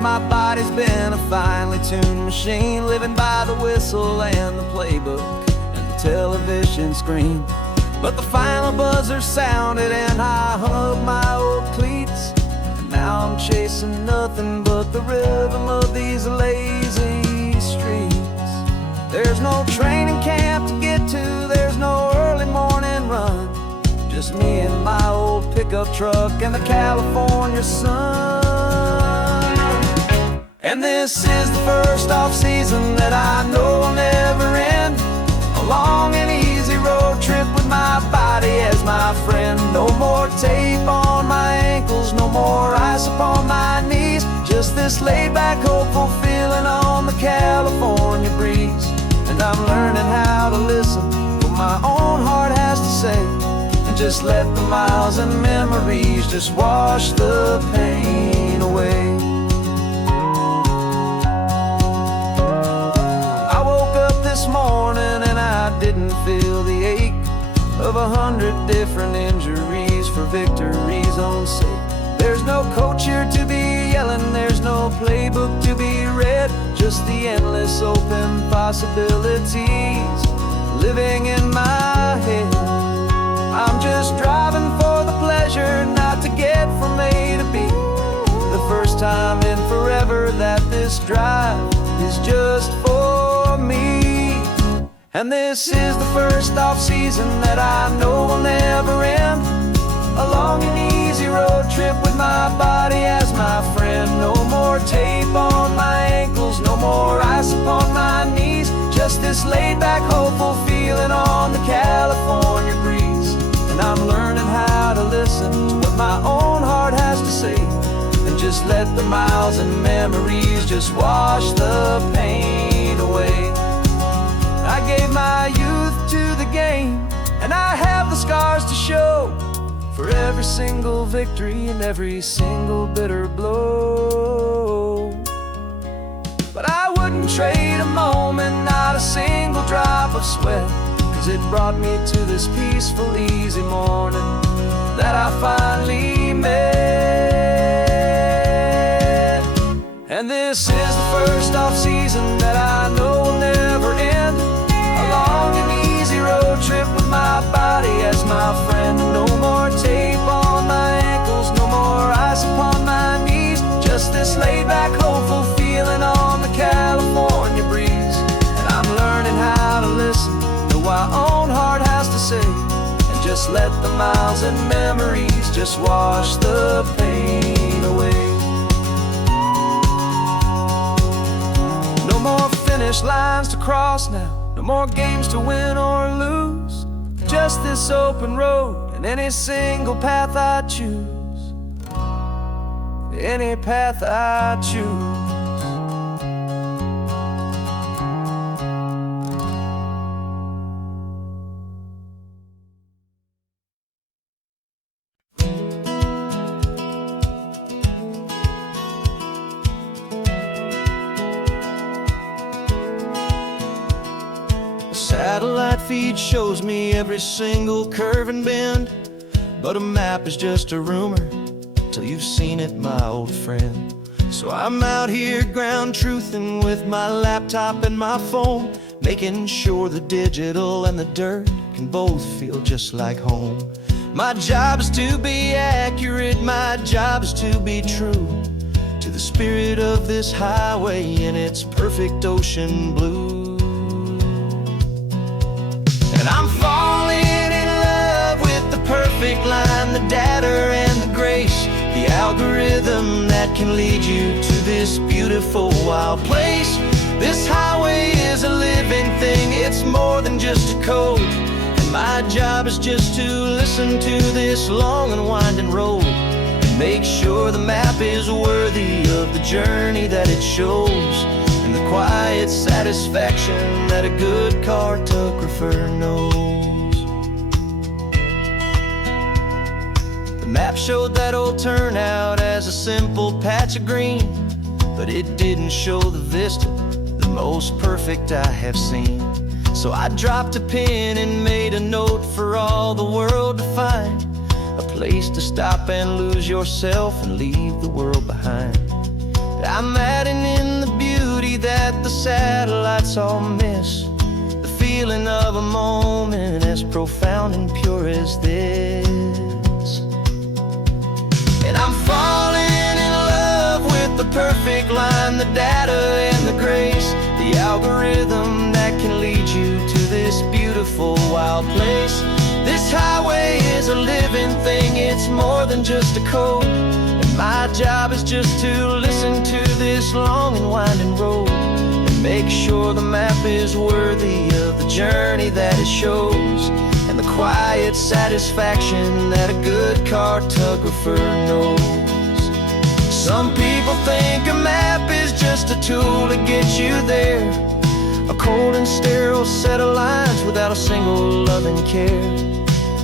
my body's been a finely tuned machine, living by the whistle and the playbook and the television screen. But the final buzzer sounded and I hung up my old cleats, and now I'm chasing nothing but the rhythm of these lazy streets. There's no training camp to get to, there's no early morning run, just me and my old pickup truck and the California sun. And this is the first off-season that I know will never end, a long and easy road trip with my body as my friend. No more tape on my ankles, no more ice upon my knees, just this laid-back, hopeful feeling on the California breeze. And I'm learning how to listen to what my own heart has to say, and just let the miles and memories just wash the pain away. I woke up this morning and I didn't feel the ache of 100 different injuries for victory's own sake. There's no coach here to be yelling, there's no playbook to be read, just the endless open possibilities living in my head. I'm just driving for the pleasure, not to get from A to B. The first time in forever that this drive is just for me. And this is the first off-season that I know will never end, a long and easy road trip with my body as my friend. No more tape on my ankles, no more ice upon my knees, just this laid-back, hopeful feeling on the California breeze. And I'm learning how to listen to what my own heart has to say, and just let the miles and memories just wash the pain away. I gave my youth to the game, and I have the scars to show for every single victory and every single bitter blow. But I wouldn't trade a moment, not a single drop of sweat, 'cause it brought me to this peaceful, easy morning that I finally met. And this is the first off-season that I know will never end, a long and easy road trip with my body as my friend. No more tape on my ankles, no more ice upon my knees, just this laid-back, hopeful feeling on the California breeze. And I'm learning how to listen to what my own heart has to say, and just let the miles and memories just wash the pain away. No more finish lines to cross now, no more games to win or lose, just this open road and any single path I choose, any path I choose. Satellite feed shows me every single curve and bend, but a map is just a rumor till you've seen it, my old friend. So I'm out here ground truthing with my laptop and my phone, making sure the digital and the dirt can both feel just like home. My job is to be accurate, my job is to be true to the spirit of this highway in its perfect ocean blue. And I'm falling in love with the perfect line, the data and the grace, the algorithm that can lead you to this beautiful wild place. This highway is a living thing, it's more than just a code, and my job is just to listen to this long and winding road and make sure the map is worthy of the journey that it shows, and the quiet satisfaction that a good cartographer knows. The map showed that old turnout as a simple patch of green, but it didn't show the vista, the most perfect I have seen. So I dropped a pin and made a note for all the world to find, a place to stop and lose yourself and leave the world behind. I'm adding in the beauty that the satellites all miss, the feeling of a moment as profound and pure as this. And I'm falling in love with the perfect line, the data and the grace, the algorithm that can lead you to this beautiful wild place. This highway is a living thing, it's more than just a code. And my job is just to listen to this long and winding road and make sure the map is worthy of the journey that it shows, and the quiet satisfaction that a good cartographer knows. Some people think a map is just a tool to get you there, a cold and sterile set of lines without a single loving care.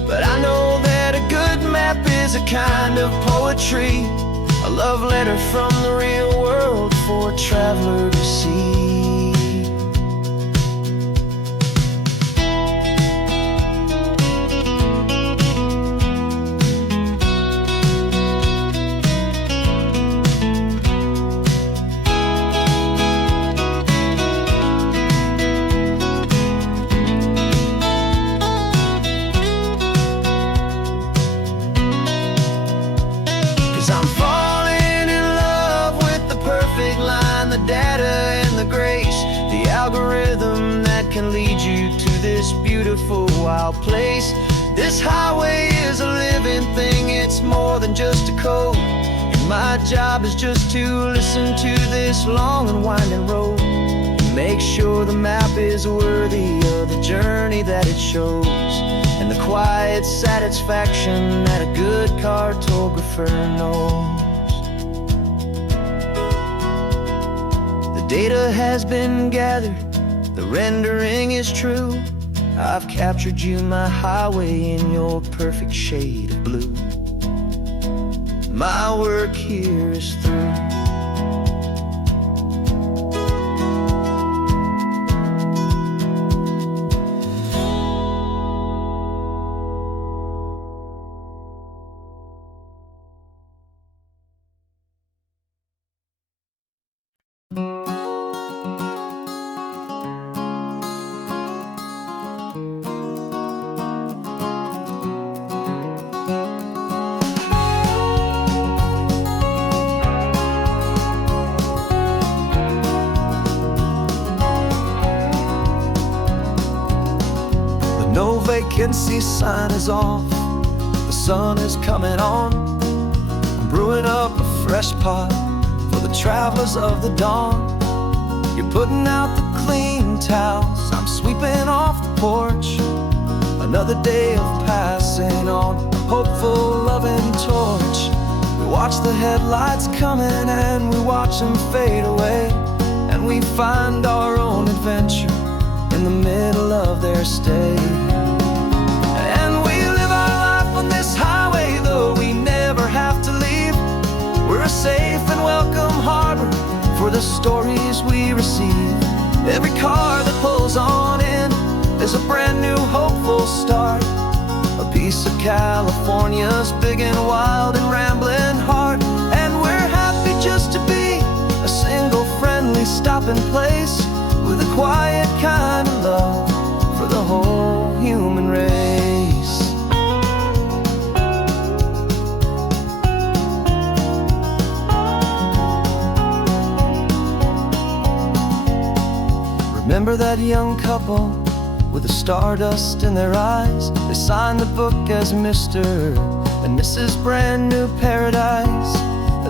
But I know that a good map is a kind of poetry, a love letter from the real world for a traveler to see. 'Cause I'm falling in love with the perfect line, the data and the grace, the algorithm that can lead you to this beautiful wild place. This highway is a living thing, it's more than just a code. And my job is just to listen to this long and winding road and make sure the map is worthy of the journey that it shows, and the quiet satisfaction that a good cartographer knows. The data has been gathered, the rendering is true. I've captured you, my highway, in your perfect shade of blue. My work here is through. No vacancy sign is off, the sun is coming on. I'm brewing up a fresh pot for the travelers of the dawn. You're putting out the clean towels, I'm sweeping off the porch. Another day of passing on, a hopeful loving torch. We watch the headlights coming and we watch them fade away, and we find our own adventure in the middle of their stay. And we live our life on this highway, though we never have to leave. We're a safe and welcome harbor for the stories we receive. Every car that pulls on in is a brand new hopeful start, a piece of California's big and wild and rambling heart. And we're happy just to be a single friendly stopping place, with a quiet kind of love for the whole human race. Remember that young couple with the stardust in their eyes? They signed the book as Mr. and Mrs. Brand New Paradise.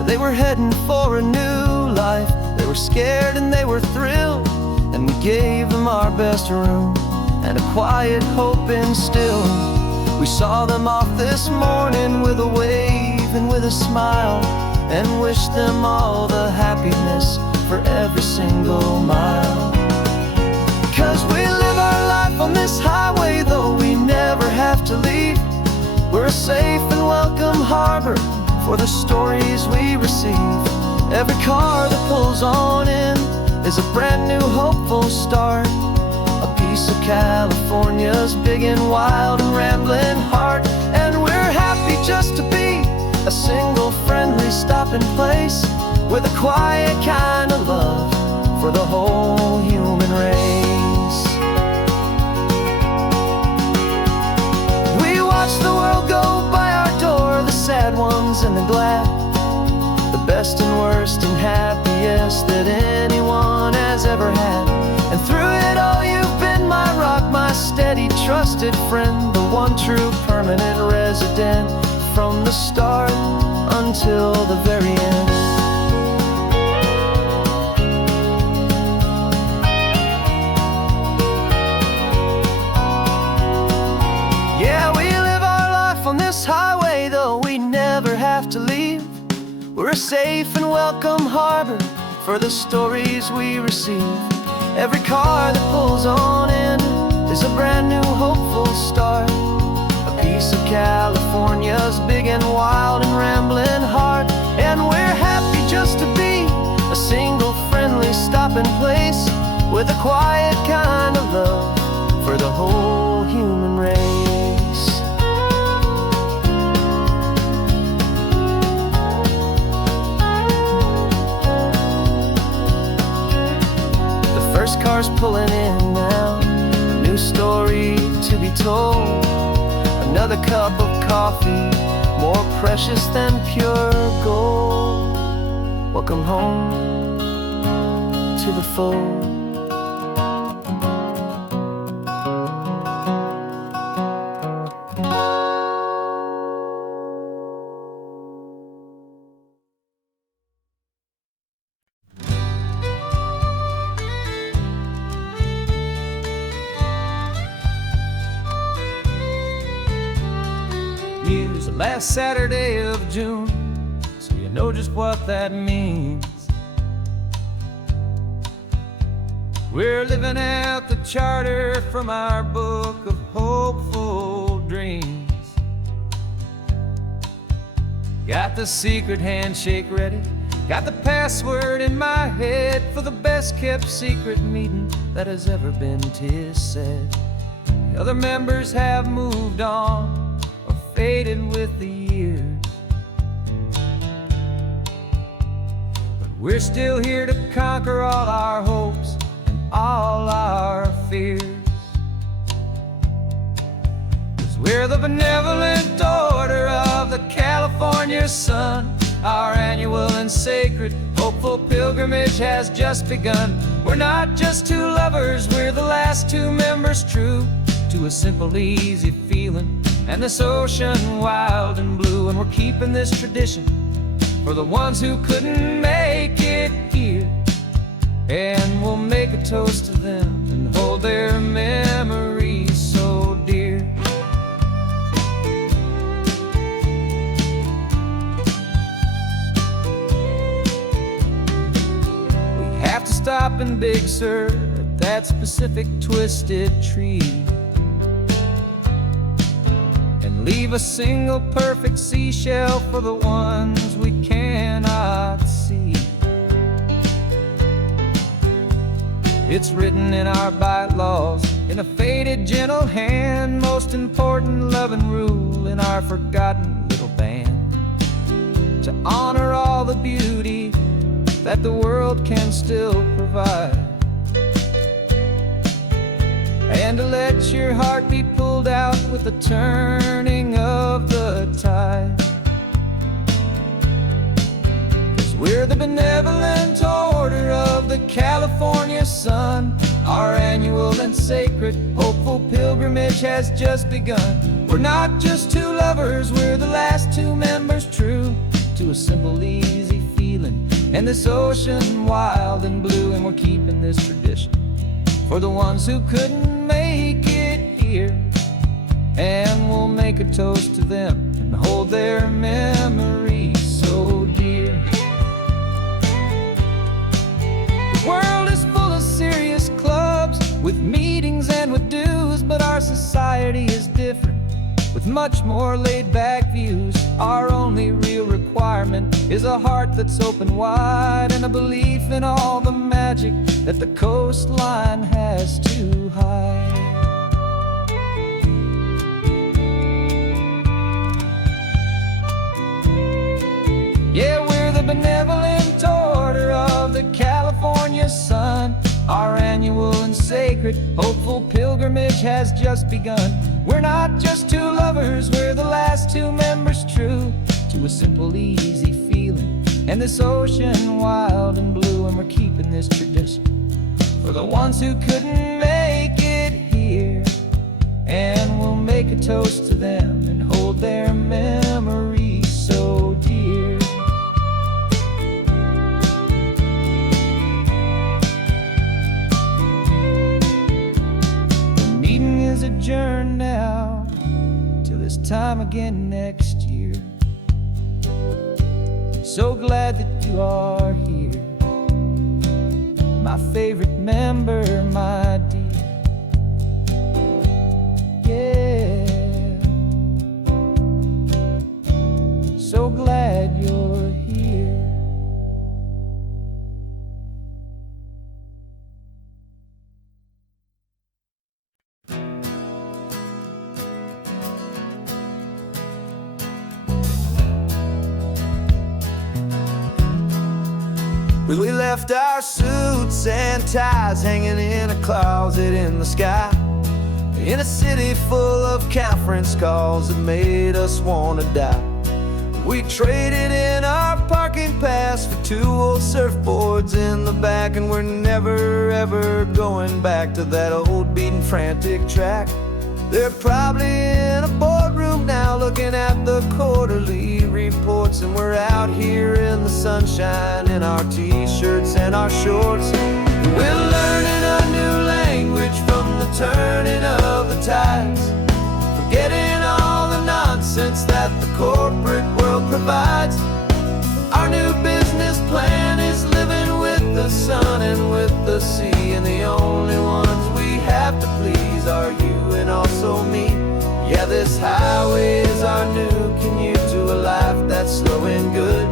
They were heading for a new life. They were scared and they were thrilled, and we gave them our best room and a quiet hope instilled. We saw them off this morning with a wave and with a smile, and wished them all the happiness for every single mile. 'Cause we live our life on this highway, though we never have to leave. We're a safe and welcome harbor for the stories we receive. Every car that pulls on in is a brand new hopeful start, a piece of California's big and wild and rambling heart. And we're happy just to be a single friendly stopping place, with a quiet kind of love for the whole human race. We watch the world go by our door, the sad ones and the glad, the best and worst and happiest that anyone has ever had. And through it all you've been my rock, my steady, trusted friend, the one true permanent resident, from the start until the very end. Yeah, we live our life on this highway, though we never have to leave. We're a safe and welcome harbor for the stories we receive. Every car that pulls on in is a brand new hopeful start, a piece of California's big and wild and rambling heart. And we're happy just to be a single friendly stopping place, with a quiet kind of love for the whole human race. First car's pulling in now, a new story to be told, another cup of coffee, more precious than pure gold. Welcome home to the fold. Here's the last Saturday of June, so you know just what that means. We're living out the charter from our book of hopeful dreams. Got the secret handshake ready, got the password in my head for the best kept secret meeting that has ever been, 'tis said. The other members have moved on, faded with the years, but we're still here to conquer all our hopes and all our fears. 'Cause we're the benevolent order of the California sun. Our annual and sacred hopeful pilgrimage has just begun. We're not just two lovers, we're the last two members true to a simple, easy feeling and this ocean wild and blue. And we're keeping this tradition for the ones who couldn't make it here, and we'll make a toast to them and hold their memories so dear. We have to stop in Big Sur at that specific twisted tree, leave a single perfect seashell for the ones we cannot see. It's written in our bylaws in a faded gentle hand, most important loving rule in our forgotten little band, to honor all the beauty that the world can still provide, and to let your heart be pulled out with the turning of the tide. 'Cause we're the benevolent order of the California sun. Our annual and sacred hopeful pilgrimage has just begun. We're not just two lovers, we're the last two members true to a simple, easy feeling and this ocean wild and blue. And we're keeping this tradition for the ones who couldn't make it here, and we'll make a toast to them and hold their memories so dear. The world is full of serious clubs with meetings and with dues, but our society is different with much more laid-back views. Our only real requirement is a heart that's open wide and a belief in all the magic that the coastline has to hide. Yeah, we're the benevolent annual and sacred, hopeful pilgrimage has just begun. We're not just two lovers, we're the last two members true to a simple, easy feeling, and this ocean wild and blue. And we're keeping this tradition for the ones who couldn't make it here, and we'll make a toast to them and hold their memories so dear. The meeting is adjourned now till this time again next year. So glad that you are here, my favorite member, my dear. Yeah, so glad you're here. We left our suits and ties hanging in a closet in the sky, in a city full of conference calls that made us wanna die. We traded in our parking pass for two old surfboards in the back, and we're never ever going back to that old beaten frantic track. They're probably in a boardroom now looking at the quarterly reports, and we're out here in the sunshine in our t-shirts and our shorts. We're learning a new language from the turning of the tides, forgetting all the nonsense that the corporate world provides. Our new business plan is living with the sun and with the sea, and the only ones we have to please are you and also me. Yeah, this highway is our new commute to a life that's slow and good,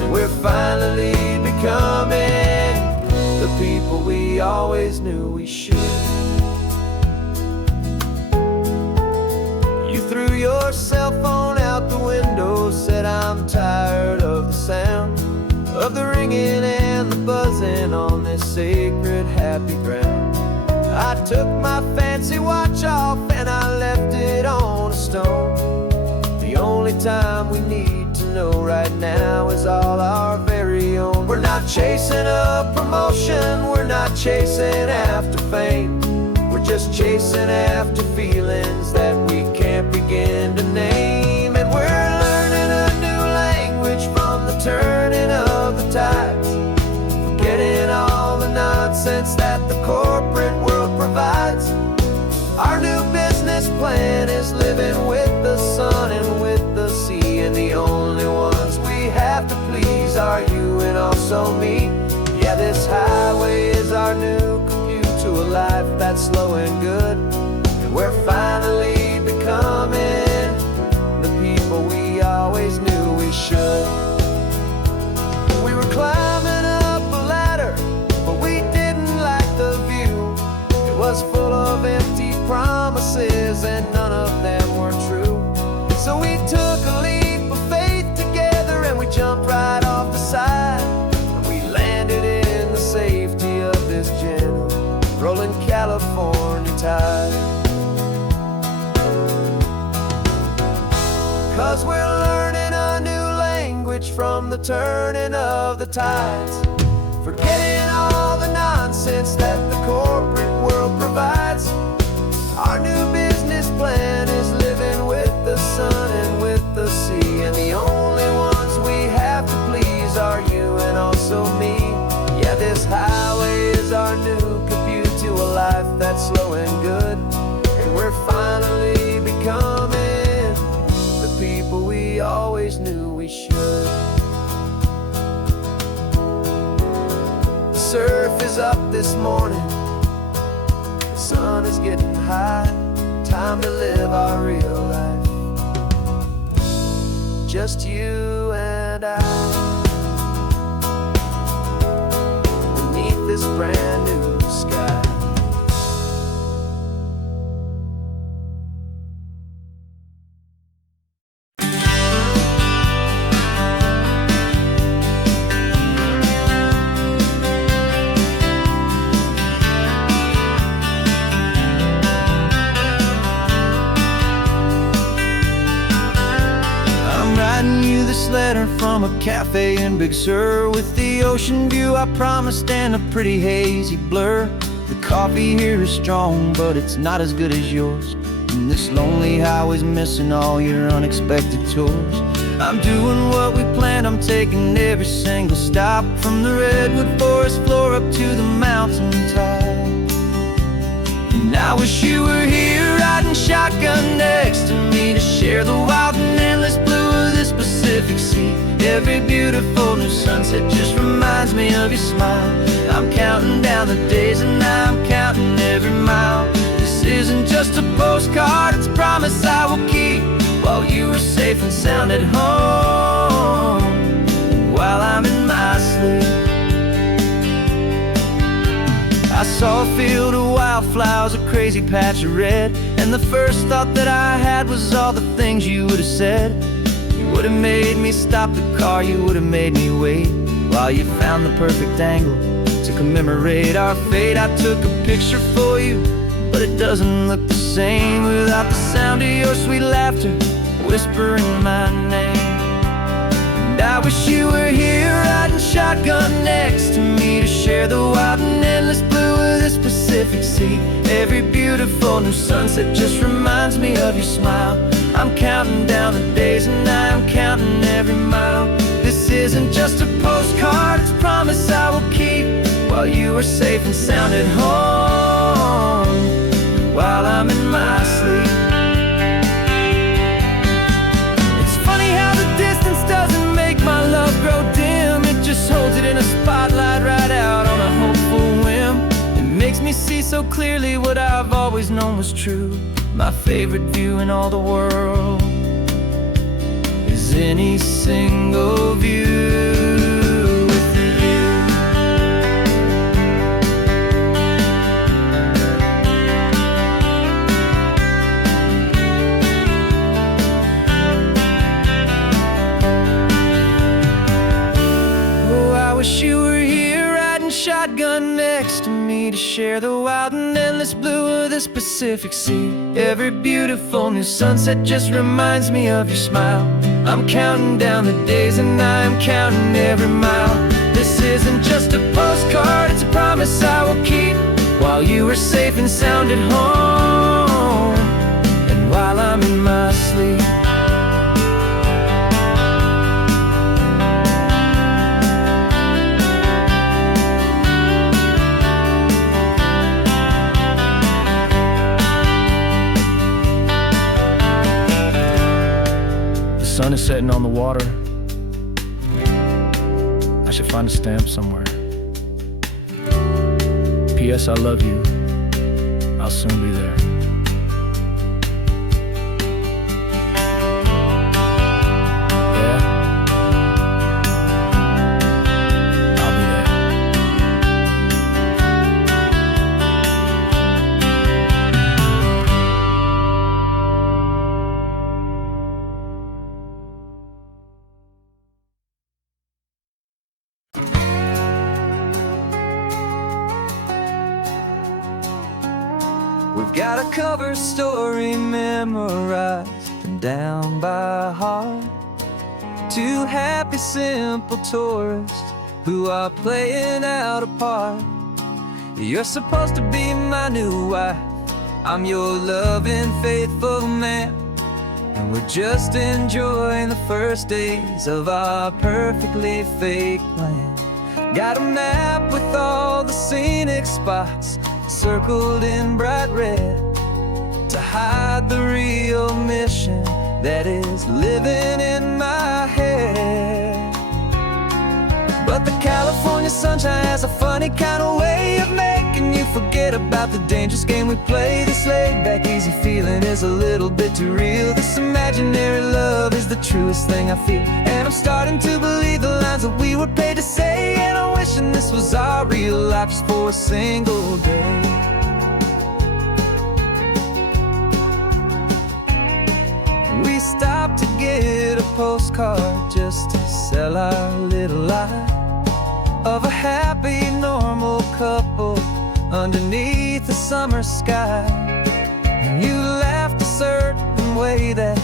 and we're finally becoming the people we always knew we should. You threw your cell phone out the window, said I'm tired of the sound of the ringing and the buzzing on this sacred happy ground. I took my fancy watch off and I left it on a stone. The only time we need to know right now is all our very own. We're not chasing a promotion, we're not chasing after fame, we're just chasing after feelings that we can't begin to name. And we're learning a new language from the turning of the tides, forgetting all the nonsense that the corporate world provides. Our new business plan is living with the sun and with the sea, and the only ones we have to please are you and also me. Yeah, this highway is our new commute to a life that's slow and good, and we're finally becoming the people we always knew we should. We were climbing up a ladder, but we didn't like the view. It was full of empty promises and none of them were true. So we took a leap of faith together and we jumped right off the side, and we landed in the safety of this gentle rolling California tide. 'Cause we're learning a new language from the turning of the tides, forgetting all the nonsense that the corporate world provides. Our new business plan is living with the sun and with the sea, and the only ones we have to please are you and also me. Yeah, this highway is our new commute to a life that's slow and good, and we're finally becoming the people we always knew we should. The surf is up this morning, the sun is getting high, time to live our real life, just you and I, beneath this brand new sky. this letter from a cafe in Big Sur, with the ocean view I promised and a pretty hazy blur. The coffee here is strong, but it's not as good as yours, and this lonely highway's missing all your unexpected tours. I'm doing what we planned, I'm taking every single stop, from the redwood forest floor up to the mountain top. And I wish you were here riding shotgun next to me, to share the wild and endless blue of this Pacific Sea. Every beautiful new sunset just reminds me of your smile. I'm counting down the days and I'm counting every mile. This isn't just a postcard, it's a promise I will keep, while you are safe and sound at home, while I'm in my sleep. I saw a field of wildflowers, a crazy patch of red, and the first thought that I had was all the things you would have said. You would have made me stop the car, you would have made me wait, while you found the perfect angle to commemorate our fate. I took a picture for you, but it doesn't look the same without the sound of your sweet laughter whispering my name. And I wish you were here riding shotgun next to me, to share the wild and endless blue of this Pacific Sea. Every beautiful new sunset just reminds me of your smile. I'm counting down the days and I'm counting every mile. This isn't just a postcard, it's a promise I will keep, while you are safe and sound at home, while I'm in my sleep. It's funny how the distance doesn't make my love grow dim, it just holds it in a spotlight right out on a hopeful whim. It makes me see so clearly what I've always known was true. My favorite view in all the world is any single view with you. Oh, I wish you were here riding shotgun next to me, to share the wild and endless blue of this Pacific Sea. Every beautiful new sunset just reminds me of your smile. I'm counting down the days and I'm counting every mile. This isn't just a postcard, it's a promise I will keep, while you are safe and sound at home, and while I'm in my sleep. The sun is setting on the water. I should find a stamp somewhere. P.S. I love you. I'll soon be there. Yeah? I'll be there. We've got a cover story memorized and down by heart. Two happy, simple tourists who are playing out a part. You're supposed to be my new wife, I'm your loving, faithful man, and we're just enjoying the first days of our perfectly fake plan. Got a map with all the scenic spots circled in bright red, to hide the real mission that is living in my head. But the California sunshine has a funny kind of way of making you forget about the dangerous game we play. This laid-back, easy feeling is a little bit too real. This imaginary love is the truest thing I feel, and I'm starting to believe the lines that we were paid to say. And I'm wishing this was our real life just for a single day. We stopped to get a postcard just to sell our little lie of a happy, normal couple underneath the summer sky. And you laughed a certain way that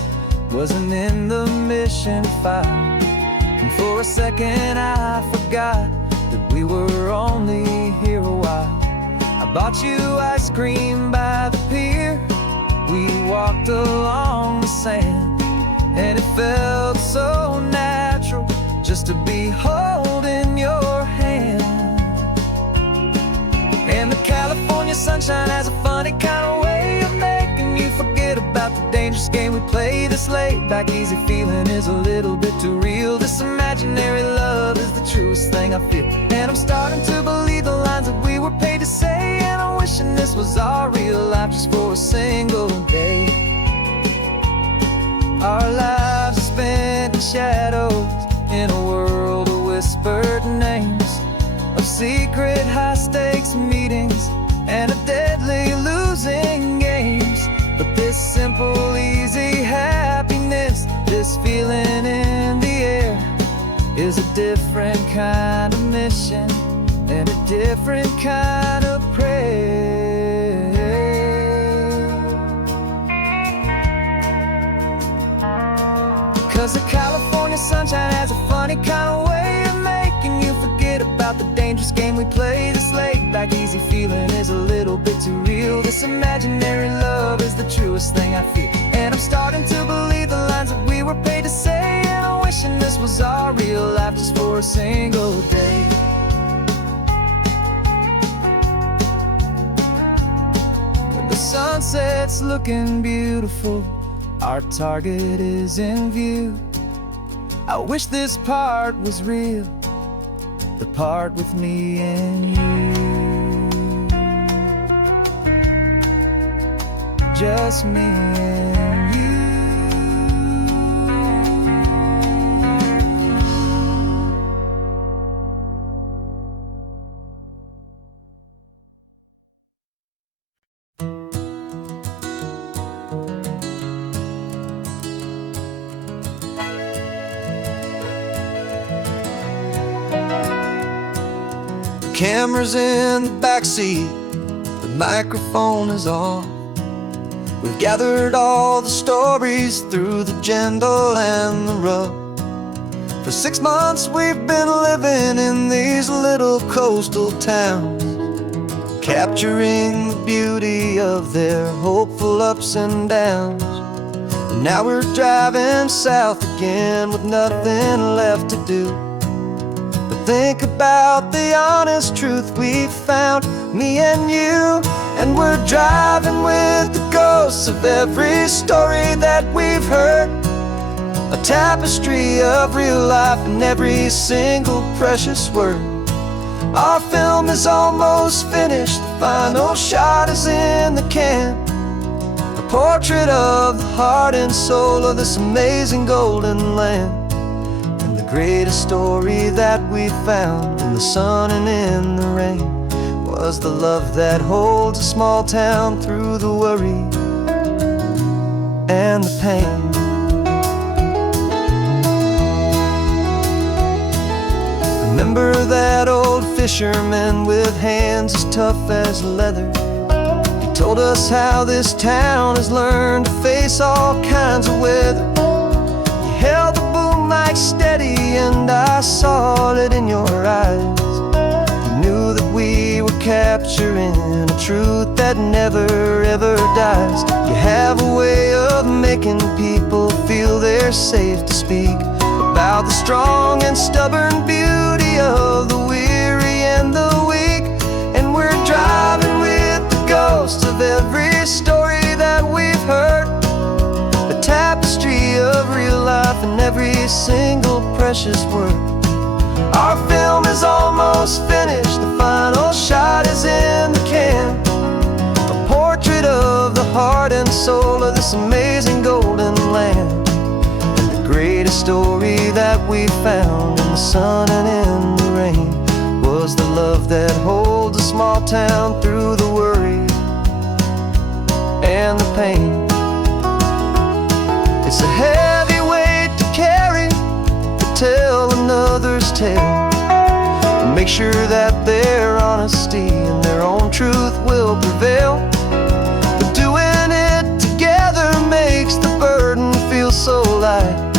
wasn't in the mission file. And for a second I forgot that we were only here a while. I bought you ice cream by the pier. We walked along the sand, and it felt so natural just to be holding your hand. And the California sunshine has a funny kind of way of making you forget about the dangerous game we play. This laid back easy feeling is a little bit too real. This imaginary love is the truest thing I feel. And I'm starting to believe the lines that we were paid to say. And I'm wishing this was our real life just for a single day. Our lives are spent in shadows, in a world of whispered names, of secret high-stakes meetings and of deadly losing games. But this simple, easy happiness, this feeling in the air, is a different kind of mission and a different kind of prayer. 'Cause the California sunshine has a funny kind of way of making you forget about the dangerous game we play. This laid back easy feeling is a little bit too real. This imaginary love is the truest thing I feel. And I'm starting to believe the lines that we were paid to say. And I'm wishing this was our real life just for a single day. When the sunset's looking beautiful, our target is in view. I wish this part was real, the part with me and you. Just me and you. Camera's in the backseat, the microphone is on. We've gathered all the stories through the gentle and the rough. For 6 months we've been living in these little coastal towns, capturing the beauty of their hopeful ups and downs. And now we're driving south again with nothing left to do. Think about the honest truth we've found, me and you. And we're driving with the ghosts of every story that we've heard, a tapestry of real life in every single precious word. Our film is almost finished, the final shot is in the can, a portrait of the heart and soul of this amazing golden land. Greatest story that we found in the sun and in the rain was the love that holds a small town through the worry and the pain. Remember that old fisherman with hands as tough as leather? He told us how this town has learned to face all kinds of weather. You held the boom mic steady and I saw it in your eyes. You knew that we were capturing a truth that never ever dies. You have a way of making people feel they're safe to speak about the strong and stubborn beauty of the weary and the weak. And we're driving with the ghosts of every story that we've heard, a tapestry of real life in every single precious word. Our film is almost finished, the final shot is in the can, a portrait of the heart and soul of this amazing golden land. And the greatest story that we found in the sun and in the rain was the love that holds a small town through the worry and the pain. It's a heavy weight to carry, to tell another's tale, and make sure that their honesty and their own truth will prevail. But doing it together makes the burden feel feels so light.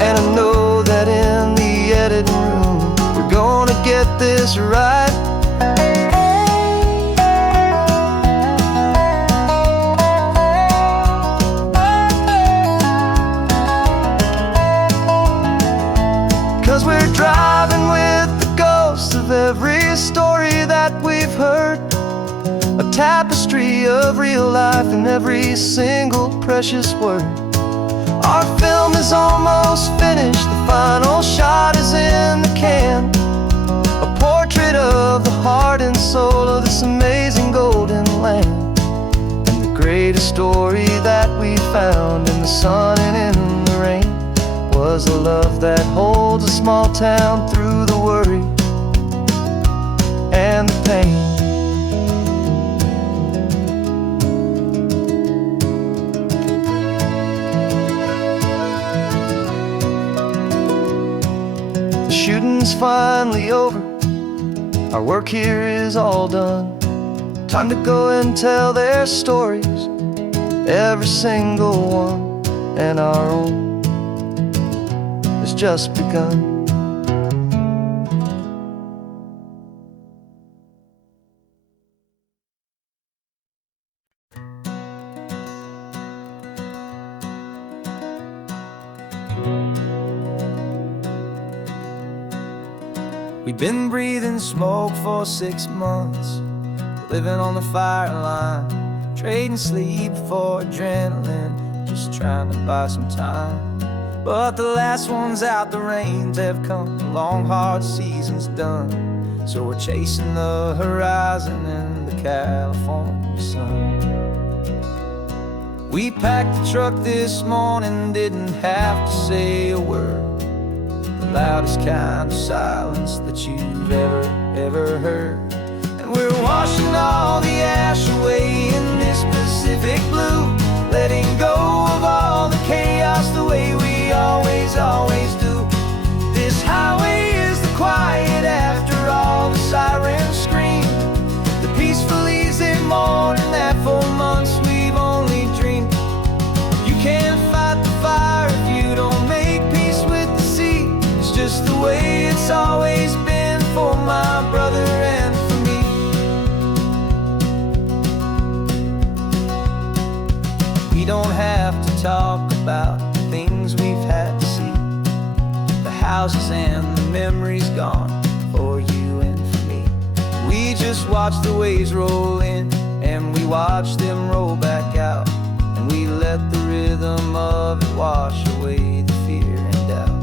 And I know that in the editing room we're gonna get this right. 'Cause we're driving with the ghosts of every story that we've heard, a tapestry of real life in every single precious word. Our film is almost finished, the final shot is in the can, a portrait of the heart and soul of this amazing golden land. And the greatest story that we found in the sun and in the rain was a love that holds a small town through the worry and the pain. The shooting's finally over, our work here is all done. Time to go and tell their stories, every single one, and our own has just begun. We've been breathing smoke for 6 months, living on the fire line, trading sleep for adrenaline, just trying to buy some time. But the last one's out, the rains have come, the long hard season's done. So we're chasing the horizon in the California sun. We packed the truck this morning, didn't have to say a word, the loudest kind of silence that you've ever heard. And we're washing all the ash away in this Pacific blue, letting go of all the chaos the way we always do. This highway is the quiet after all the sirens scream, the peaceful easy morning that for months we've only dreamed. You can't fight the fire if you don't make peace with the sea. It's just the way it's always been for my brother and for me. We don't have to talk about the things we've had to see, the houses and the memories gone for you and for me. We just watch the waves roll in and we watch them roll back out, and we let the rhythm of it wash away the fear and doubt.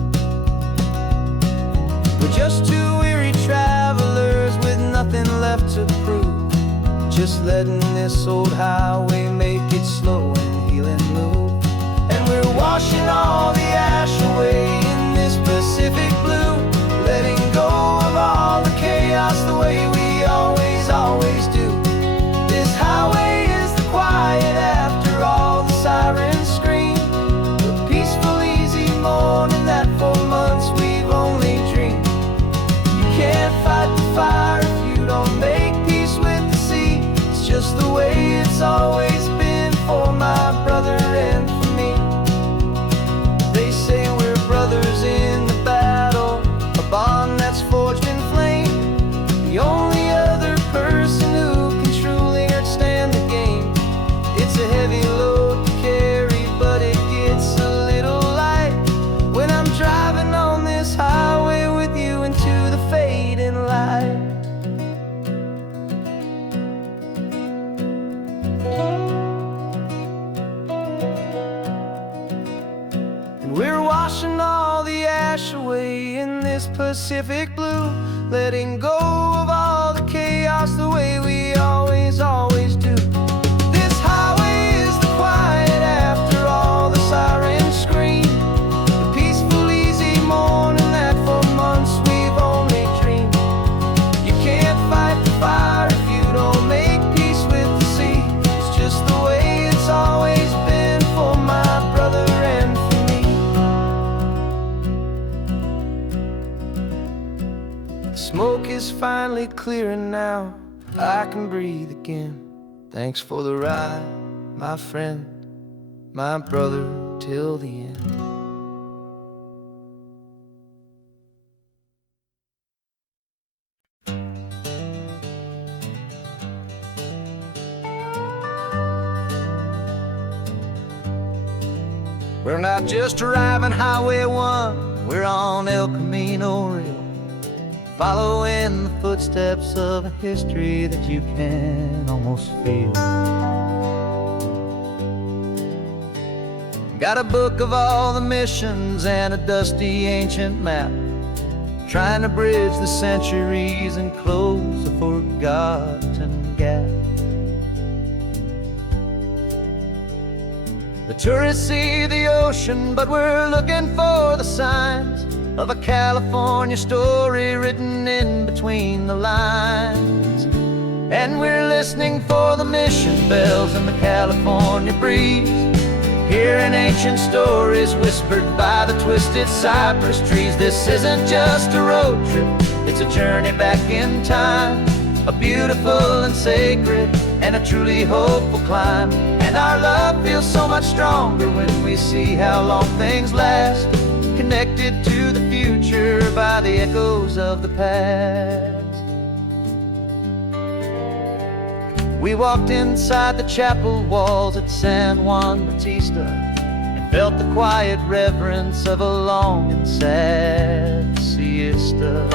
We're just two weary travelers with nothing left to prove, just letting this old highway make it slow and healing move. And we're washing all the ash away in this Pacific blue, letting go of all the chaos the way we always do. This highway is the quiet after all the sirens scream, the peaceful easy morning that for months we've only dreamed. You can't fight the fire if you don't make peace with the sea. It's just the way it's always been for my brother and for me. They say we're brothers in the battle, a bond that's forged in flame. The only other person who can truly understand the game. It's a heavy load to carry, but it gets a little light when I'm driving on this highway with you into the fading light. And we're washing all the ash away in this Pacific blue, letting go of all the chaos the way we always do. This highway is the quiet after all the sirens scream, the peaceful easy morning that for months we've only dreamed. You can't fight the fire if you don't make peace with the sea. It's just the way it's always been for my brother and for me. The smoke is finally clearing now, I can breathe again. Thanks for the ride, my friend, my brother. till the end. We're not just driving Highway 1, we're on El Camino Real, following the footsteps of a history that you can almost feel. Got a book of all the missions and a dusty ancient map, trying to bridge the centuries and close a forgotten gap. The tourists see the ocean, but we're looking for the signs of a California story written in between the lines. And we're listening for the mission bells in the California breeze, hearing ancient stories whispered by the twisted cypress trees. This isn't just a road trip, it's a journey back in time, a beautiful and sacred and a truly hopeful climb. And our love feels so much stronger when we see how long things last, connected to the future by the echoes of the past. We walked inside the chapel walls at San Juan Bautista and felt the quiet reverence of a long and sad siesta.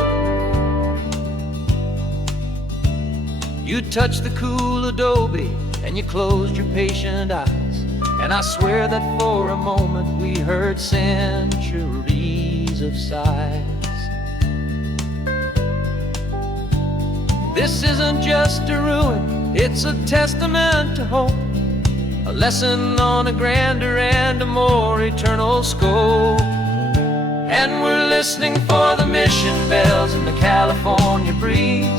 You touched the cool adobe and you closed your patient eyes, and I swear that for a moment we heard centuries of sighs. This isn't just a ruin, it's a testament to hope, a lesson on a grander and a more eternal scope. And we're listening for the mission bells in the California breeze,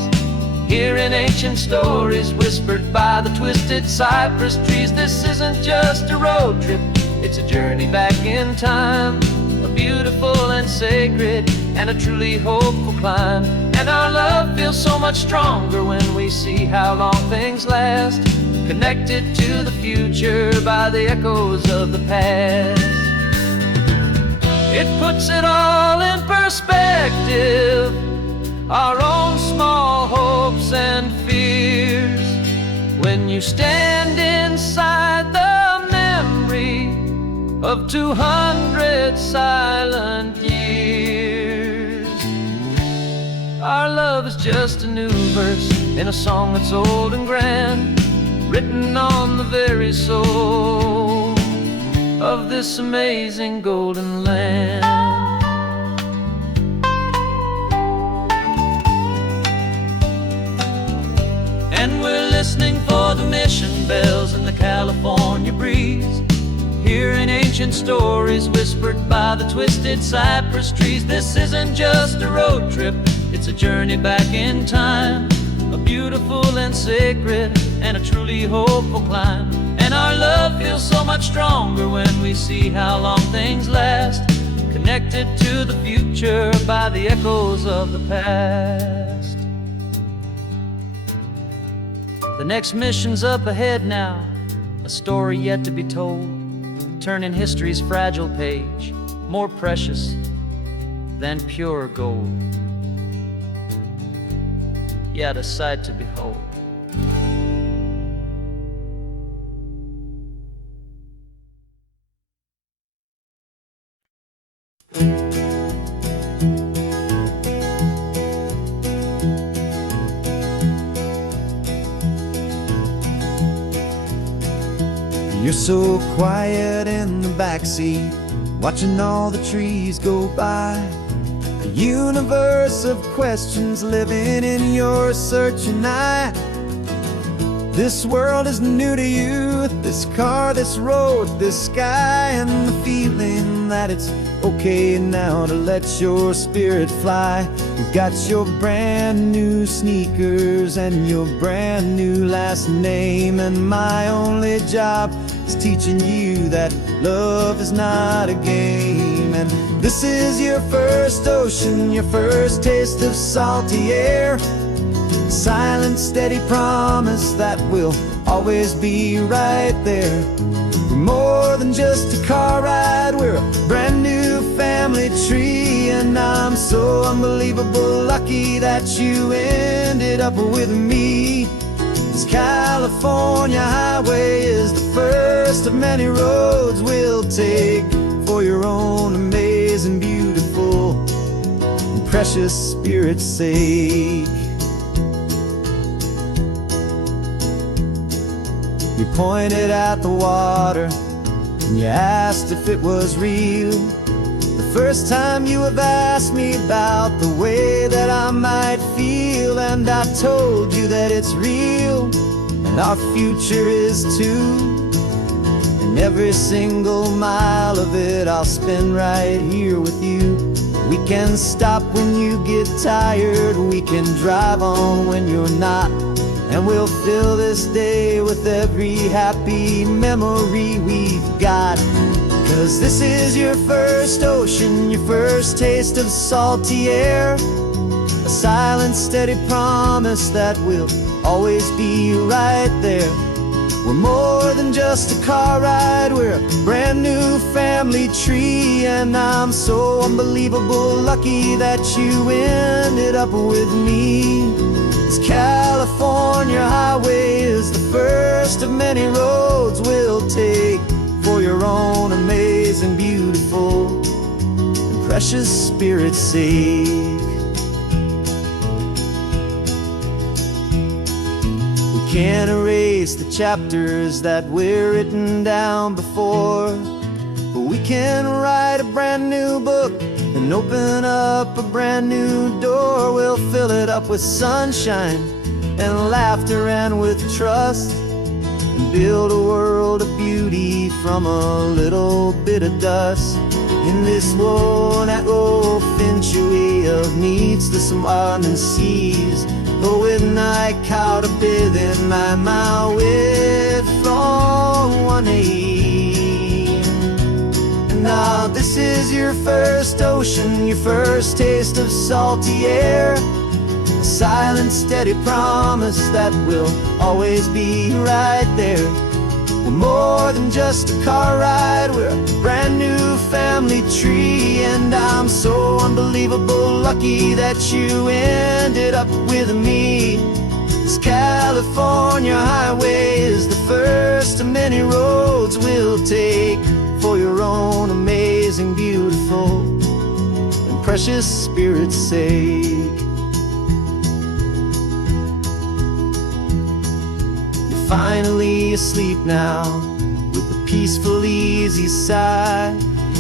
hearing ancient stories whispered by the twisted cypress trees. This isn't just a road trip, it's a journey back in time, a beautiful and sacred and a truly hopeful climb. And our love feels so much stronger when we see how long things last, connected to the future by the echoes of the past. It puts it all in perspective, our own small hopes and fears, when you stand inside the memory of 200 silent years. Our love is just a new verse in a song that's old and grand, written on the very soul of this amazing golden land. And we're listening for the mission bells in the California breeze, hearing ancient stories whispered by the twisted cypress trees. This isn't just a road trip, it's a journey back in time, a beautiful and sacred and a truly hopeful climb. And our love feels so much stronger when we see how long things last, connected to the future by the echoes of the past. The next mission's up ahead now, a story yet to be told, turning history's fragile page more precious than pure gold. Yet a sight to behold. You're so quiet in the backseat, watching all the trees go by. A universe of questions living in your searching eye. This world is new to you, this car, this road, this sky, and the feeling that it's okay now to let your spirit fly. You've got your brand new sneakers and your brand new last name, and my only job is teaching you that love is not a game. And this is your first ocean, your first taste of salty air, silent, steady promise that we'll always be right there. more than just a car ride, we're a brand new family tree. And I'm so unbelievable lucky that you ended up with me. This California highway is the first of many roads we'll take for your own amazing, beautiful, and precious spirit's sake. You pointed at the water and you asked if it was real. The first time you have asked me about the way that I might feel, and I told you that it's real and our future is too. And every single mile of it I'll spend right here with you. We can stop when you get tired, we can drive on when you're not, and we'll fill this day with every happy memory we've got. 'Cause this is your first ocean, your first taste of salty air, a silent, steady promise that we'll always be right there. We're more than just a car ride, we're a brand new family tree. And I'm so unbelievable lucky that you ended up with me. This California highway is the first of many roads we'll take for your own amazing, beautiful, and precious spirit's sake. We can't erase the chapters that were written down before, but we can write a brand new book and open up a brand new door. We'll fill it up with sunshine and laughter and with trust, and build a world of beauty from a little bit of dust. In this world that finchue of needs the surrounding seas, but with night caught a bit in my way from one aim. And now this is your first ocean, your first taste of salty air, a silent, steady promise that we'll always be right there. We're more than just a car ride, we're a brand new family tree. And I'm so unbelievable lucky that you ended up with me. This California highway is the first of many roads we'll take for your own amazing, beautiful, and precious spirit's sake. Finally asleep now with a peaceful, easy sigh.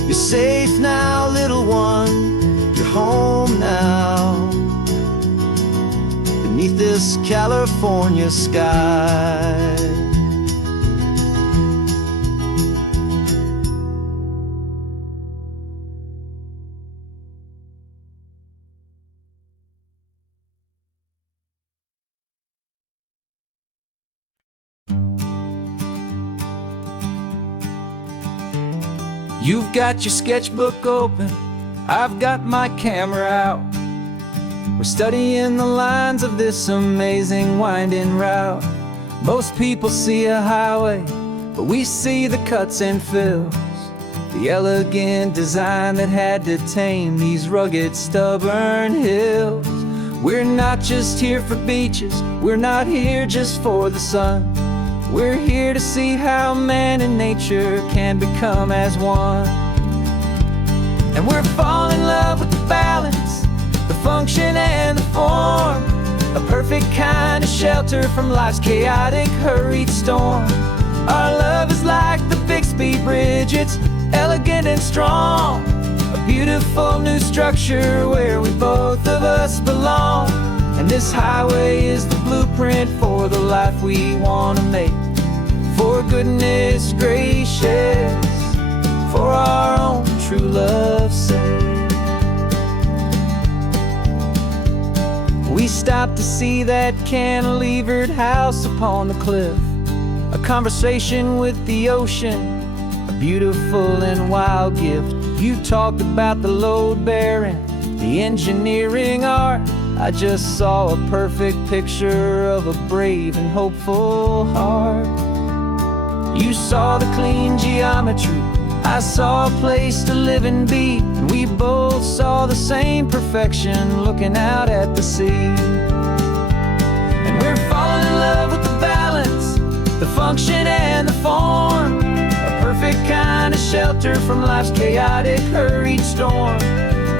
You're safe now, little one, you're home now, beneath this California sky. You've got your sketchbook open, I've got my camera out. We're studying the lines of this amazing winding route. Most people see a highway, but we see the cuts and fills, the elegant design that had to tame these rugged, stubborn hills. We're not just here for beaches, we're not here just for the sun. We're here to see how man and nature can become as one. And we're falling in love with the balance, the function and the form, a perfect kind of shelter from life's chaotic, hurried storm. Our love is like the Bixby Bridge, it's elegant and strong, a beautiful new structure where we both of us belong. And this highway is the blueprint for the life we want to make. For goodness gracious, for our own true love's sake. We stopped to see that cantilevered house upon the cliff, a conversation with the ocean, a beautiful and wild gift. You talked about the load bearing, the engineering art. I just saw a perfect picture of a brave and hopeful heart. You saw the clean geometry, I saw a place to live and be, and we both saw the same perfection looking out at the sea. And we're falling in love with the balance, the function and the form, a perfect kind of shelter from life's chaotic, hurried storm.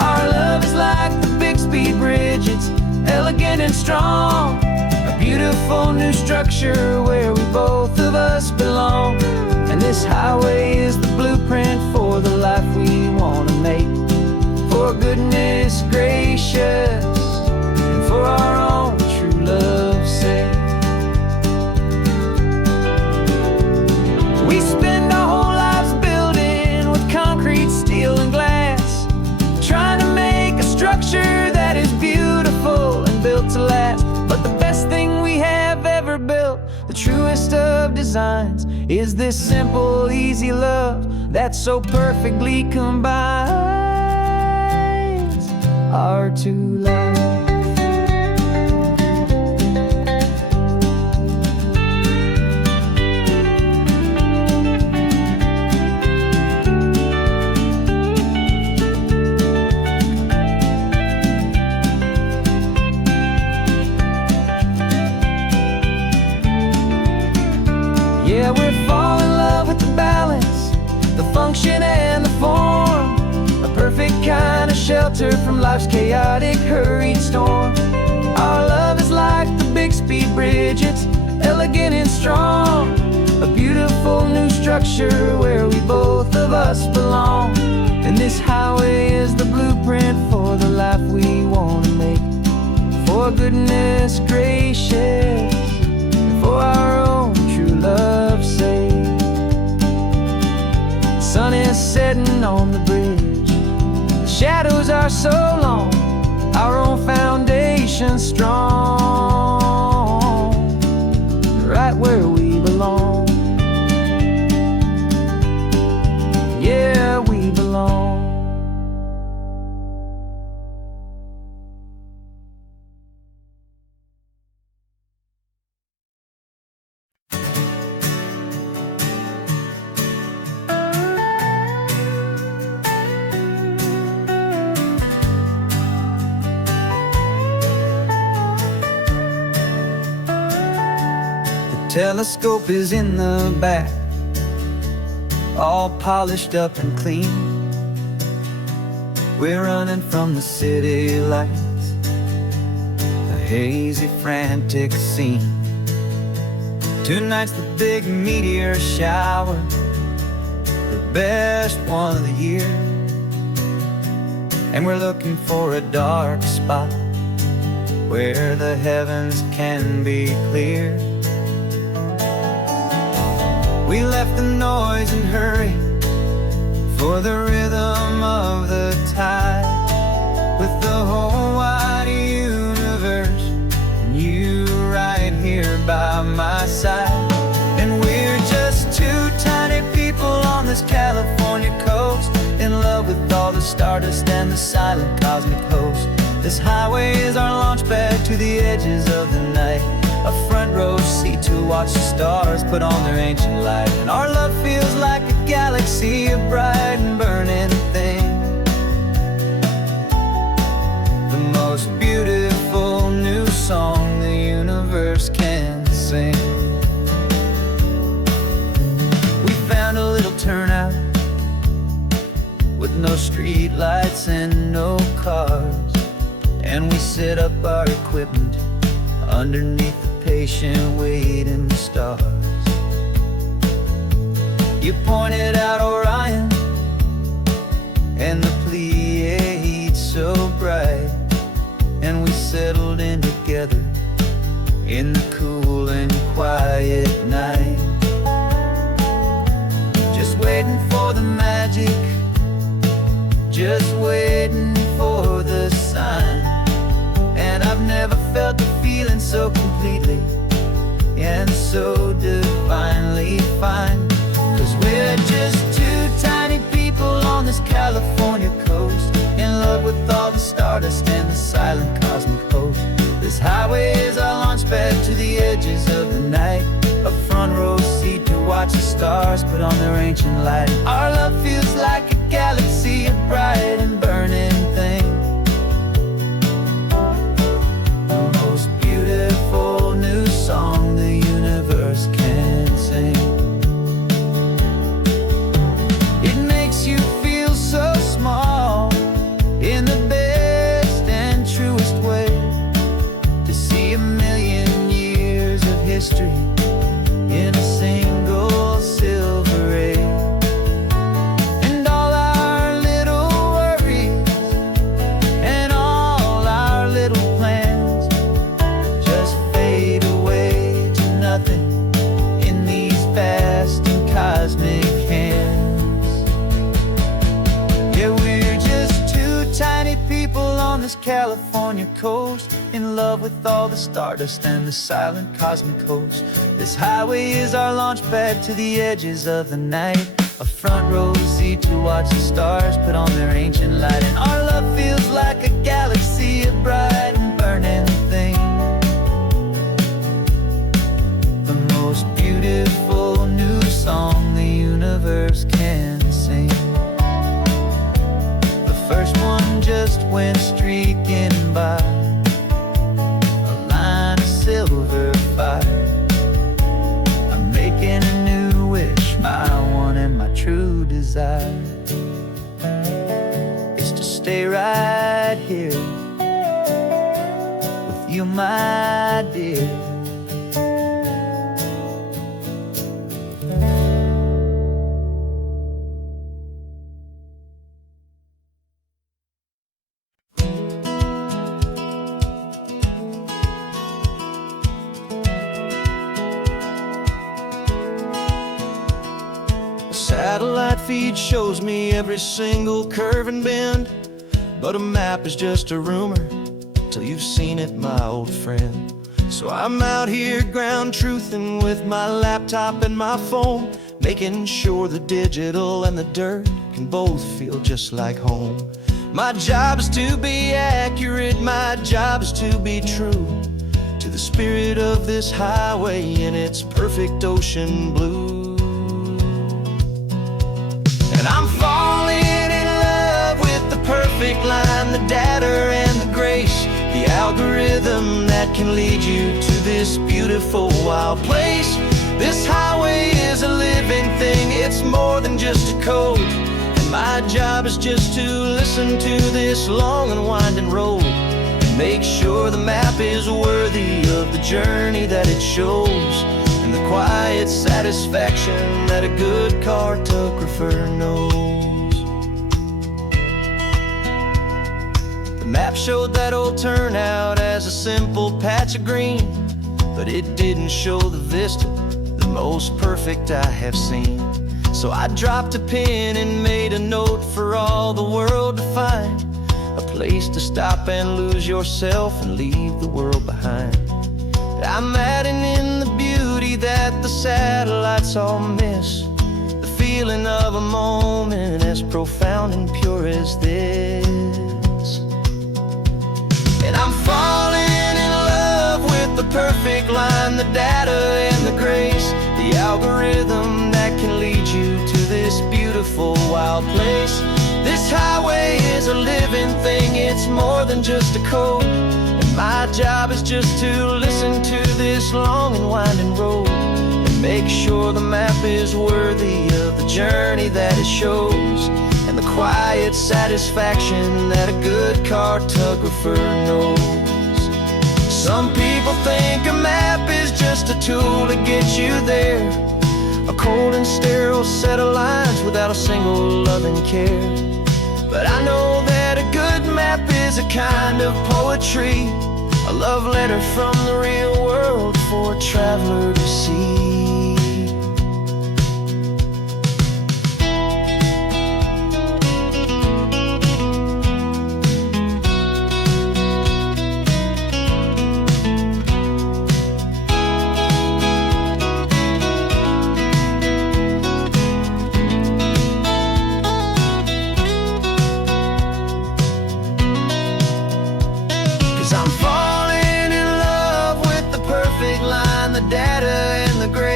Our love is like the Bixby Bridge, it's elegant and strong, a beautiful new structure where we both of us belong. And this highway is the blueprint for the life we want to make, for goodness gracious and for our own true love's sake. We spend our whole lives building with concrete, steel and glass, trying to make a structure that is beautiful and built to last. But the best thing we have ever built, the truest of designs, is this simple, easy love that so perfectly combines our two lives. Yeah, we're falling in love with the balance, the function and the form, a perfect kind of shelter from life's chaotic, hurried storm. Our love is like the Bixby Bridge, it's elegant and strong, a beautiful new structure where we both of us belong. And this highway is the blueprint for the life we want to make, for goodness gracious and for our own true love's sake. The sun is setting on the bridge, the shadows are so long, our own foundation strong, right where we belong. Yeah, we belong. Telescope is in the back, all polished up and clean. We're running from the city lights, a hazy, frantic scene. Tonight's the big meteor shower, the best one of the year. And we're looking for a dark spot where the heavens can be clear. We left the noise and hurry for the rhythm of the tide, with the whole wide universe and you right here by my side. And we're just two tiny people on this California coast, in love with all the stardust and the silent cosmic host. This highway is our launch pad to the edges of the night, a front row seat to watch the stars put on their ancient light. And our love feels like a galaxy, a bright and burning thing, the most beautiful new song the universe can sing. We found a little turnout with no street lights and no cars, and we set up our equipment underneath the patient waiting stars. You pointed out Orion and the Pleiades so bright, and we settled in together in the cool and quiet night, just waiting for the magic, just waiting for the sign. And I've never felt the feeling so completely and so divinely fine, 'cause we're just two tiny people on this California coast, in love with all the stardust and the silent cosmic host. This highway is our launch pad to the edges of the night, a front row seat to watch the stars put on their ancient light. Our love feels like a galaxy, a bright and burning thing. The most beautiful new song the universe can sing. It makes you feel so small in the best and truest way, to see a million years of history in a single silver ray. And all our little worries and all our little plans just fade away to nothing in these vast and cosmic hands. Yeah, we're just two tiny people on this California coast, in love with all the stardust and the silent cosmic host. This highway is our launch pad to the edges of the night, a front row seat to watch the stars put on their ancient light. And our love feels like a galaxy, a bright and burning thing. The most beautiful new song the universe can sing. The first one just went streaking by, a line of silver fire. I'm making a new wish, my one and my true desire is to stay right here with you, my dear. Satellite feed shows me every single curve and bend, but a map is just a rumor till you've seen it, my old friend. So I'm out here ground truthing with my laptop and my phone, making sure the digital and the dirt can both feel just like home. My job is to be accurate, my job is to be true to the spirit of this highway in its perfect ocean blue. And I'm falling in love with the perfect line, the data and the grace, the algorithm that can lead you to this beautiful wild place. This highway is a living thing, it's more than just a code. And my job is just to listen to this long and winding road and make sure the map is worthy of the journey that it shows, and the quiet satisfaction that a good cartographer knows. The map showed that old turnout as a simple patch of green, but it didn't show the vista, the most perfect I have seen. So I dropped a pin and made a note for all the world to find, a place to stop and lose yourself and leave the world behind. I'm adding in the beauty that the satellites all miss, the feeling of a moment as profound and pure as this. And I'm falling in love with the perfect line, the data and the grace, the algorithm that can lead you to this beautiful wild place. This highway is a living thing, it's more than just a code. My job is just to listen to this long and winding road and make sure the map is worthy of the journey that it shows, and the quiet satisfaction that a good cartographer knows. Some people think a map is just a tool to get you there, a cold and sterile set of lines without a single loving care. But I know that a good map is a kind of poetry, a love letter from the real world for a traveler to see. 'Cause I'm falling in love with the perfect line, the data and the gray.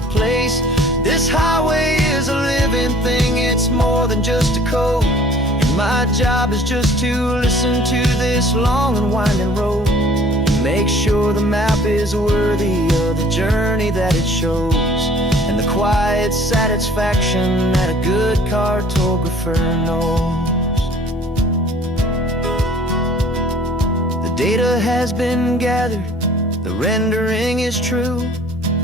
wild place. This highway is a living thing, it's more than just a code. And my job is just to listen to this long and winding road, and make sure the map is worthy of the journey that it shows, and the quiet satisfaction that a good cartographer knows. The data has been gathered, the rendering is true.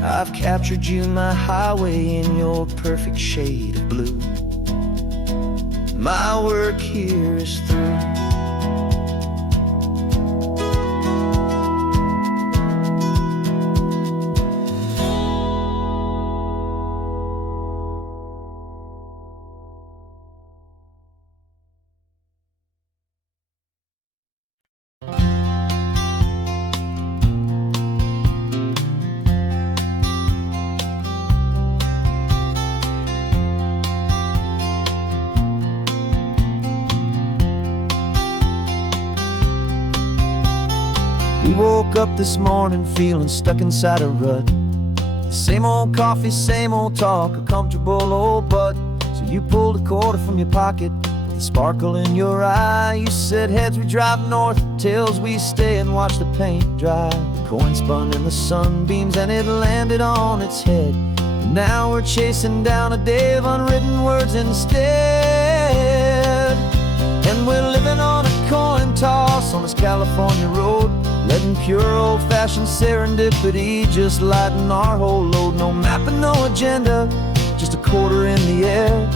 I've captured you, my highway, in your perfect shade of blue. My work here is through. We woke up this morning feeling stuck inside a rut. Same old coffee, same old talk, a comfortable old butt. So you pulled a quarter from your pocket with a sparkle in your eye. You said heads we drive north, tails we stay and watch the paint dry. The coin spun in the sunbeams and it landed on its head. And now we're chasing down a day of unwritten words instead. And we're living on a coin toss on this California road, letting pure old-fashioned serendipity just lighten our whole load. No map and no agenda, just a quarter in the air.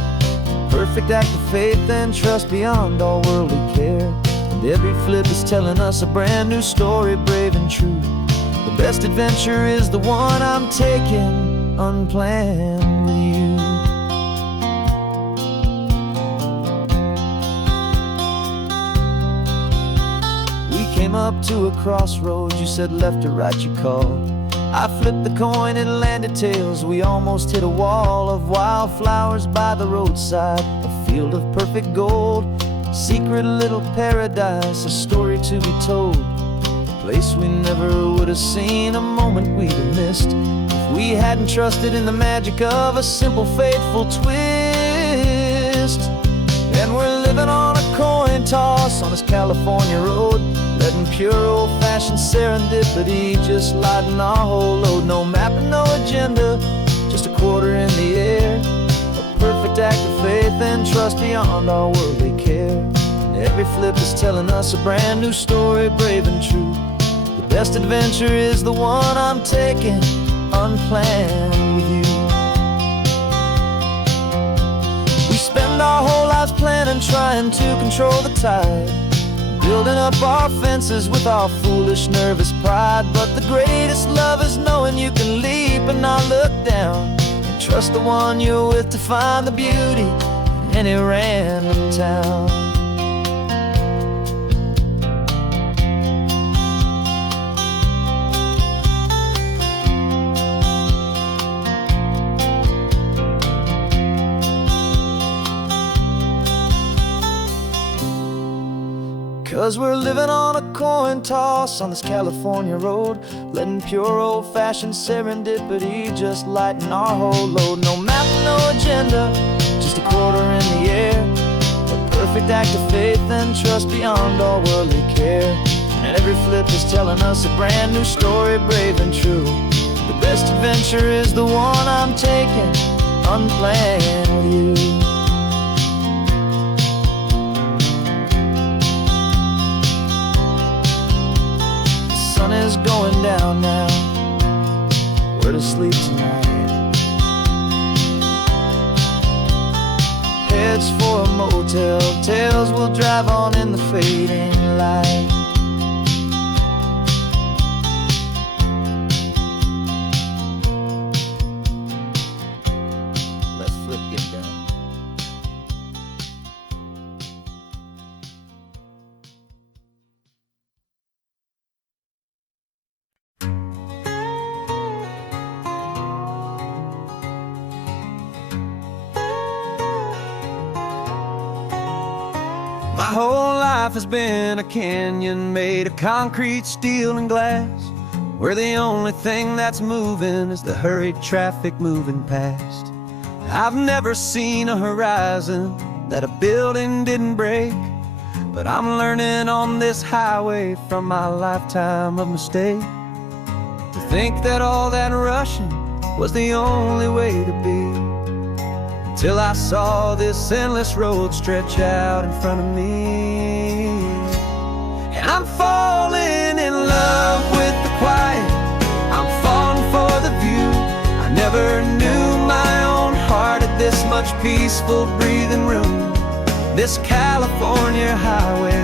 Perfect act of faith and trust beyond all worldly care. And every flip is telling us a brand new story, brave and true. The best adventure is the one I'm taking, unplanned with you. Came up to a crossroads, you said left or right, you called. I flipped the coin, it landed tails. We almost hit a wall of wildflowers by the roadside, a field of perfect gold, secret little paradise, a story to be told. A place we never would have seen, a moment we'd have missed if we hadn't trusted in the magic of a simple, faithful twist. And we're living on a coin toss on this California road, letting pure old-fashioned serendipity just lighten our whole load. No map and no agenda, just a quarter in the air. A perfect act of faith and trust beyond our worldly care. And every flip is telling us a brand new story, brave and true. The best adventure is the one I'm taking, unplanned with you. We spend our whole lives planning, trying to control the tide, building up our fences with our foolish, nervous pride. But the greatest love is knowing you can leap and not look down, and trust the one you're with to find the beauty in any random town. 'Cause we're living on a coin toss on this California road, letting pure old-fashioned serendipity just lighten our whole load. No map, no agenda, just a quarter in the air. A perfect act of faith and trust beyond all worldly care. And every flip is telling us a brand new story, brave and true. The best adventure is the one I'm taking, unplanned with you. Sun is going down now, we're to sleep tonight. Heads for a motel, tails will drive on in the fading light. Let's flip get down. My whole life has been a canyon made of concrete, steel, and glass. where the only thing that's moving is the hurried traffic moving past. I've never seen a horizon that a building didn't break, but I'm learning on this highway from my lifetime of mistakes to think that all that rushing was the only way to be, till I saw this endless road stretch out in front of me. And I'm falling in love with the quiet, I'm falling for the view. I never knew my own heart had this much peaceful breathing room. This California highway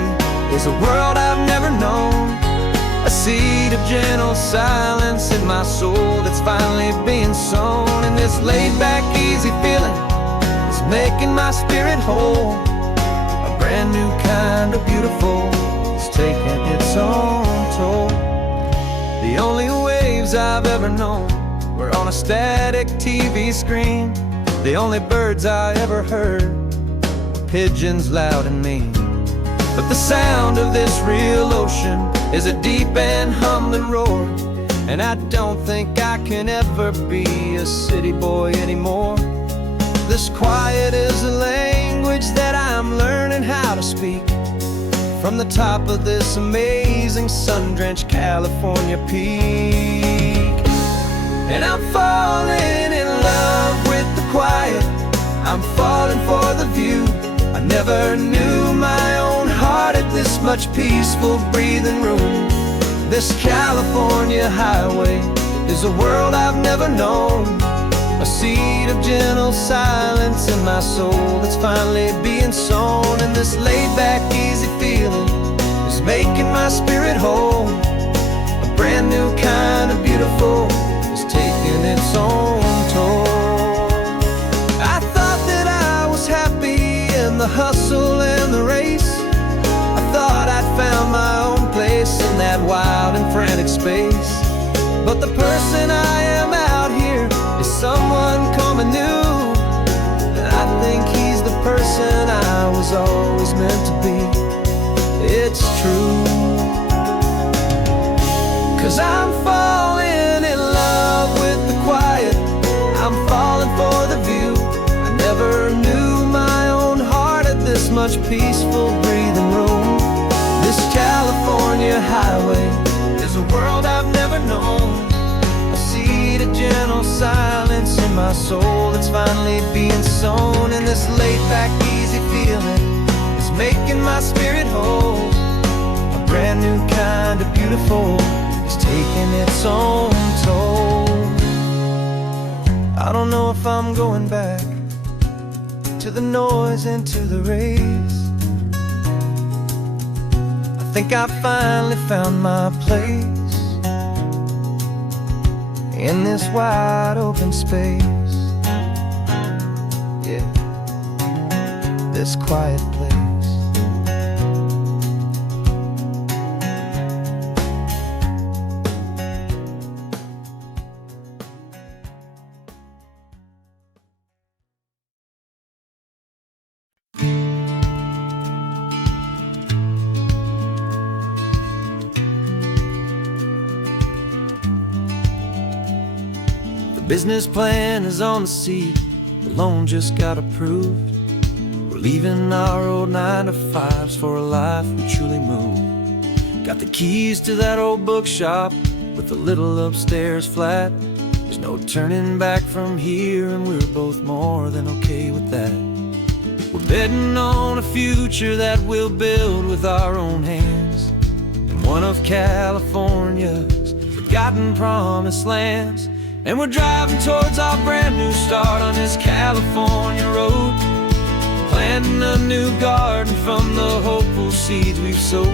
is a world I've never known, a seed of gentle silence in my soul that's finally being sown. And this laid-back, easy feeling is making my spirit whole. A brand new kind of beautiful is taking its own toll. The only waves I've ever known were on a static TV screen. The only birds I ever heard were pigeons loud and mean. But the sound of this real ocean is a deep and humbling roar, and I don't think I can ever be a city boy anymore. This quiet is a language that I'm learning how to speak from the top of this amazing sun-drenched California peak. And I'm falling in love with the quiet, I'm falling for the view. I never knew my own heart had this much peaceful breathing room. This California highway is a world I've never known, a seed of gentle silence in my soul that's finally being sown. And this laid-back, easy feeling is making my spirit whole. A brand new kind of beautiful is taking its own toll. I thought that I was happy in the hustle and the race. I thought I'd found my own place in that wild and frantic space. But the person I am out here is someone coming new, and I think he's the person I was always meant to be. It's true, 'cause I'm falling in love with the quiet, I'm falling for the view. I never knew my own heart had this much peaceful breathing room. This California highway is a world I've never known, a seed of gentle silence in my soul that's finally being sown. And this laid-back, easy feeling is making my spirit whole. A brand new kind of beautiful is taking its own toll. I don't know if I'm going back to the noise and to the race. I think I finally found my place in this wide open space. Yeah, this quiet place. Business plan is on the seat, the loan just got approved. We're leaving our old 9-to-5s for a life we truly moved. Got the keys to that old bookshop with the little upstairs flat. There's no turning back from here, and we're both more than okay with that. We're betting on a future that we'll build with our own hands, in one of California's forgotten promised lands. And we're driving towards our brand new start on this California road, planting a new garden from the hopeful seeds we've sowed.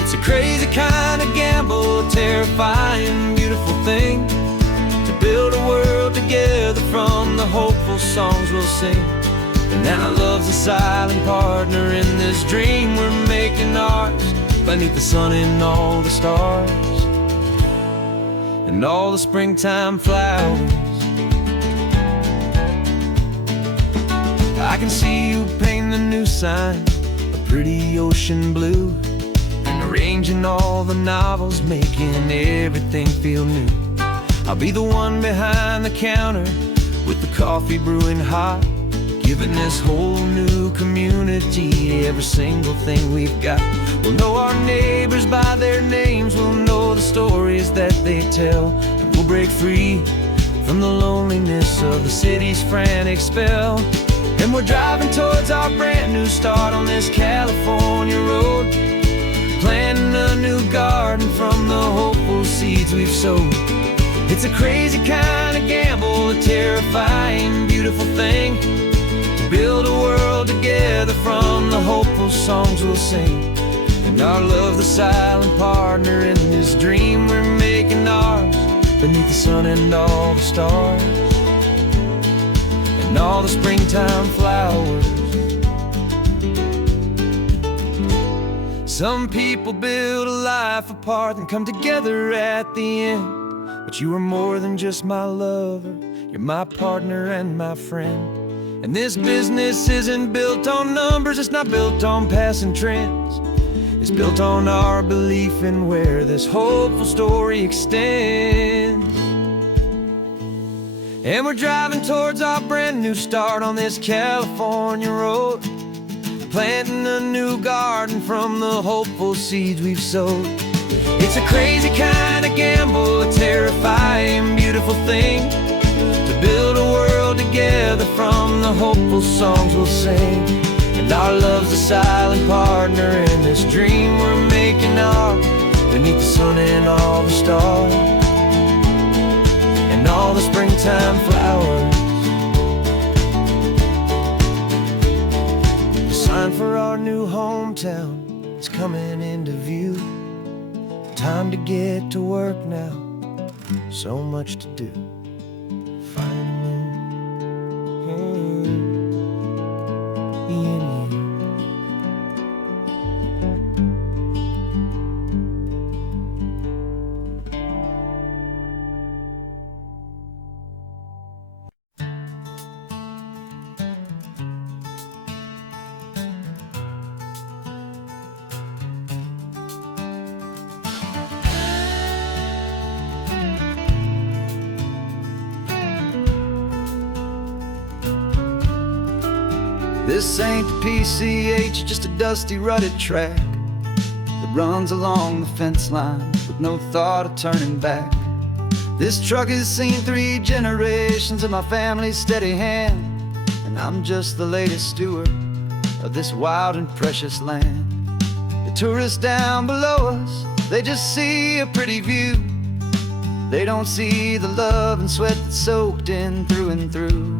It's a crazy kind of gamble, a terrifying, beautiful thing, to build a world together from the hopeful songs we'll sing. And now love's a silent partner in this dream we're making ours, beneath the sun and all the stars and all the springtime flowers. I can see you painting a new sign, a pretty ocean blue, and the arranging all the novels, making everything feel new. I'll be the one behind the counter with the coffee brewing hot, giving this whole new community every single thing we've got. We'll know our neighbors by their names, we'll know the stories that they tell, and we'll break free from the loneliness of the city's frantic spell. And we're driving towards our brand new start on this California road, planting a new garden from the hopeful seeds we've sowed. It's a crazy kind of gamble, a terrifying, beautiful thing, to build a world together from the hopeful songs we'll sing. And our love, the silent partner in this dream we're making ours, beneath the sun and all the stars, and all the springtime flowers. Some people build a life apart and come together at the end, but you are more than just my lover, you're my partner and my friend. And this business isn't built on numbers, it's not built on passing trends. It's built on our belief in where this hopeful story extends. And we're driving towards our brand new start on this California road, planting a new garden from the hopeful seeds we've sowed. It's a crazy kind of gamble, a terrifying, beautiful thing, to build a world together from the hopeful songs we'll sing. And our love's a silent partner in this dream we're making ours, beneath the sun and all the stars, and all the springtime flowers. The sign for our new hometown is coming into view. Time to get to work now, so much to do. This ain't the PCH, just a dusty, rutted track that runs along the fence line with no thought of turning back. This truck has seen 3 generations of my family's steady hand, and I'm just the latest steward of this wild and precious land. The tourists down below us, they just see a pretty view. They don't see the love and sweat that's soaked in through and through.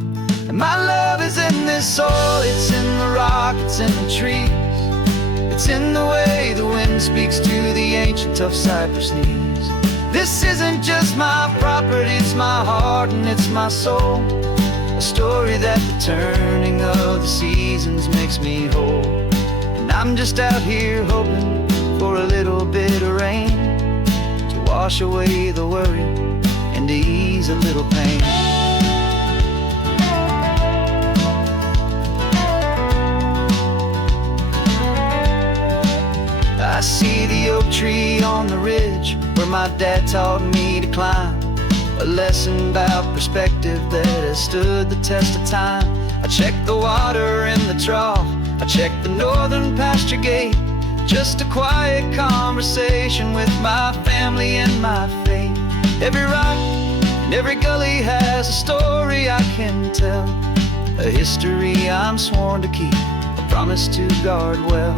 And my love is in this soil, it's in the rock, it's in the trees. It's in the way the wind speaks to the ancient tough cypress knees. This isn't just my property, it's my heart and it's my soul. A story that the turning of the seasons makes me whole. And I'm just out here hoping for a little bit of rain to wash away the worry and to ease a little pain. I see the oak tree on the ridge where my dad taught me to climb, a lesson about perspective that has stood the test of time. I check the water in the trough, I check the northern pasture gate, just a quiet conversation with my family and my faith. Every rock and every gully has a story I can tell, a history I'm sworn to keep, a promise to guard well.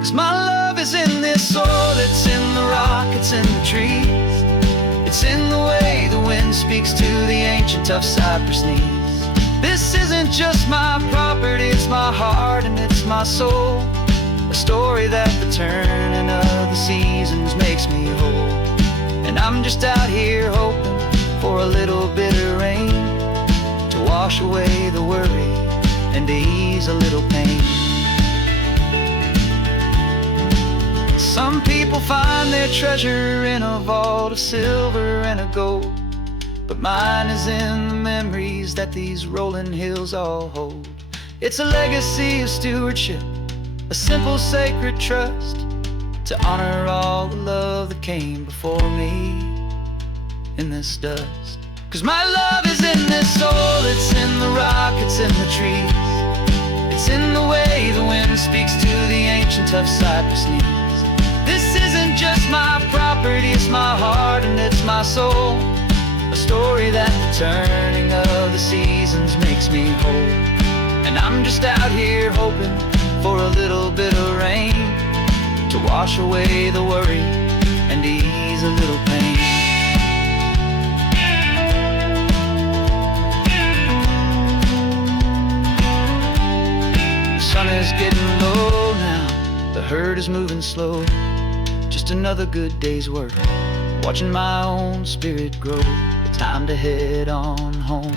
'Cause my love is in this soil, it's in the rock, it's in the trees. It's in the way the wind speaks to the ancient tough cypress knees. This isn't just my property, it's my heart and it's my soul. A story that the turning of the seasons makes me whole. And I'm just out here hoping for a little bit of rain to wash away the worry and to ease a little pain. Some people find their treasure in a vault of silver and of gold, but mine is in the memories that these rolling hills all hold. It's a legacy of stewardship, a simple sacred trust, to honor all the love that came before me in this dust. 'Cause my love is in this soul, it's in the rock, it's in the trees. It's in the way the wind speaks to the ancient tough cypress knees. This isn't just my property, it's my heart and it's my soul. A story that the turning of the seasons makes me whole. And I'm just out here hoping for a little bit of rain to wash away the worry and ease a little pain. The sun is getting low now, the herd is moving slow. Just another good day's work, watching my own spirit grow. Time to head on home.